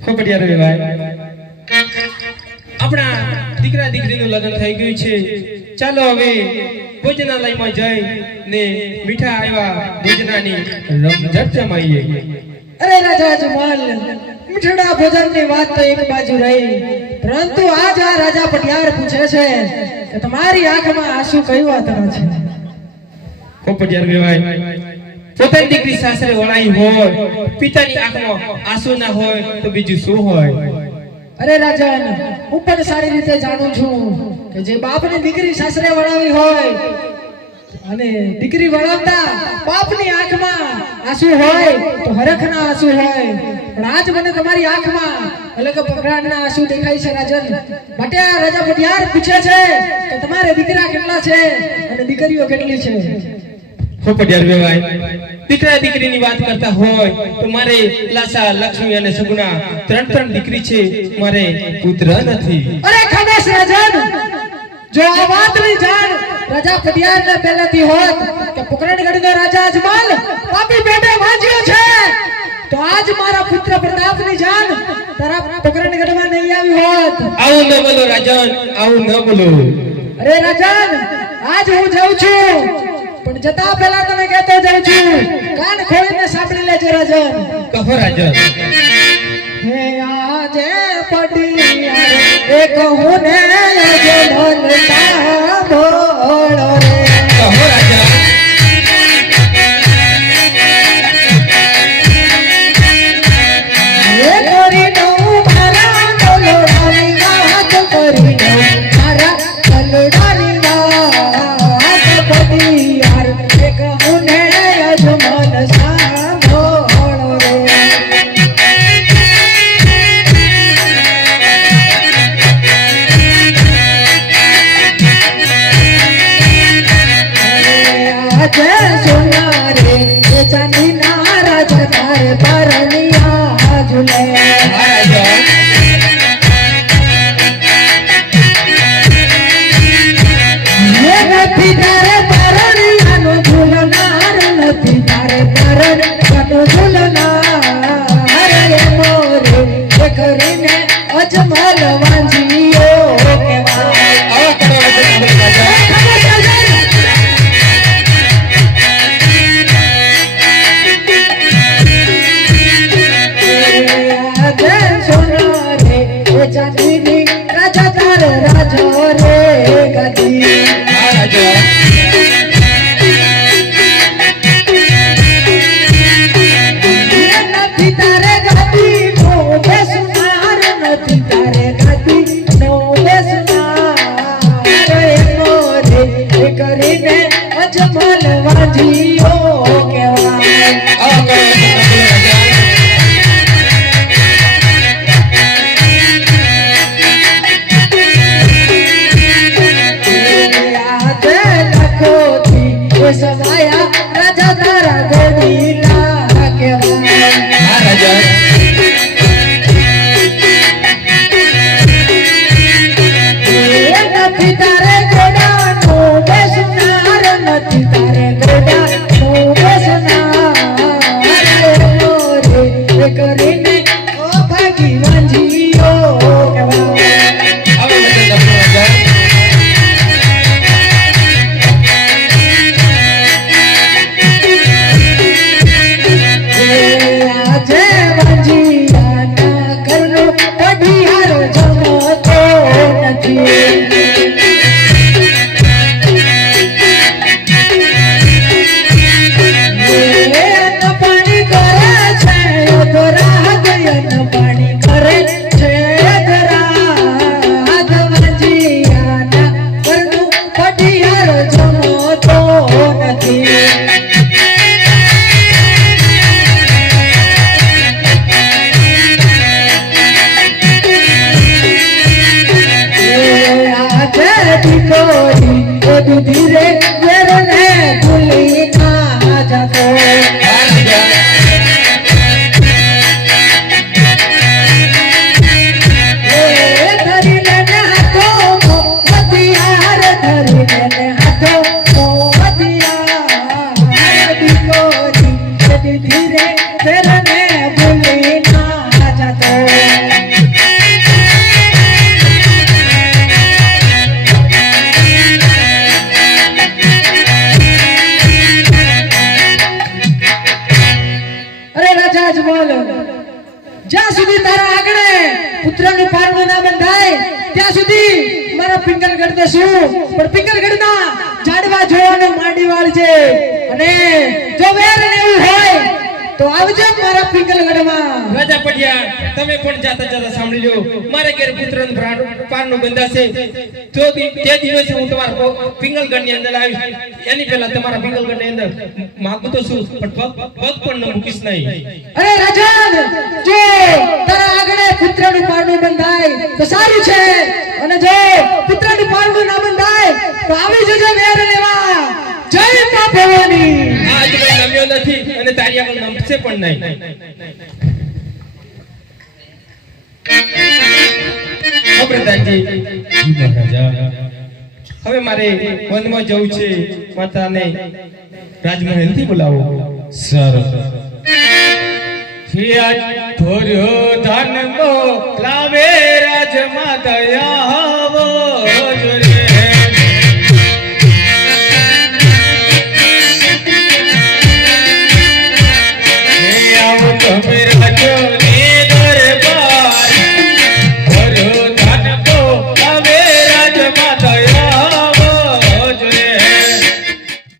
ખોપડિયા રે ભાઈ આપણા દીકરા દીકરીનું લગ્ન થઈ ગયું છે ચાલો હવે ભોજનાલયમાં જઈ ને મીઠા આવ્યા ભોજનાની રમઝટ જમાઈએ અરે રાજા જમાલ મીઠડા ભોજનની વાત તો એક બાજુ રહી પરંતુ આજ આ રાજા પટિયાર પૂછે છે કે તમારી આંખમાં આંસુ કઈ વાતના છે ખોપડિયા રે ભાઈ પોતાની દીકરી સાસરે વળાઈ હોય પિતાની આંખમાં આંસુ ના હોય તો બીજું શું હોય અરે રાજન હું પણ સારી રીતે જાણું છું કે જે બાપની દીકરી સાસરે વળાવી હોય અને દીકરી વળાવતા બાપની આંખમાં આંસુ હોય તો હરખના આંસુ હોય પણ આજ મને તમારી આંખમાં અલગ પ્રકારના આંસુ દેખાય છે રાજન માટે આ રાજા પટિયાર પૂછે છે કે તમારે દીકરા કેટલા છે અને દીકરીઓ કેટલી છે ખોપડિયા રે ભાઈ દીકરા દીકરીની વાત કરતા હોય તો મારે લાસા લક્ષ્મી અને સગુણા ત્રણ દીકરી છે મારે પુત્ર નથી અરે ખમેશ રાજન જો આ વાતની જાણ રાજા પટિયારને પહેલેથી હોત કે પોકરણગઢનો રાજા અજમલ પાપી પેટે વાંચ્યો છે તો આજ મારા પુત્ર પ્રતાપની જાન તારા પોકરણગઢમાં નહીં આવી હોત આવું ન બોલો રાજન આવું ન બોલો અરે રાજન આજ હું જાઉં છું પણ જતા પહેલા તને કહેતો જાઉં છું કાન ખોલીને સાંભળી લેજો રાજન કહો રાજન હે આજે પટિયાર એક હું ને અજમલ સાંભળો રે કહો રાજન પાણી કરે છે જ્યાં સુધી તારા આગળ પુત્રનું પારણું ના બંધાય ત્યાં સુધી મારા પિંગલગઢ તો શું પણ પિંગલગઢના ઝાડવા જોવાનું માંડી વાળજે અને જો વેર ને એવું હોય તો આવજે મારા પિંગલગઢમાં. રાજા પડિયાર, તમે પણ જાતા જાતા સાંભળી લો, મારે ઘેર પુત્રનું પારણું બંધાશે તો તે દિવસે હું તમારા પિંગલગઢની અંદર આવીશ. એની પહેલા તમારા પિંગલગઢની અંદર માગું તો શું પણ પગ પણ ન મૂકીશ નહીં. અરે રાજન, જો તારા આગળ પુત્રનું પારણું બંધાય તો સારું છે અને જો પુત્રનું પારણું ના બંધાય તો આવી જજો વેર લેવા. જય મા ભવાની. આજ મેં નમ્યો નથી અને તારી આગળ નમશે પણ નહીં. ઓ પ્રધાનજી, હવે મારે વનમાં જવું છે, માતાને રાજમહેલ થી બોલાવો. સરસ ધોર્યો ધન લાવે રાજમાં દયા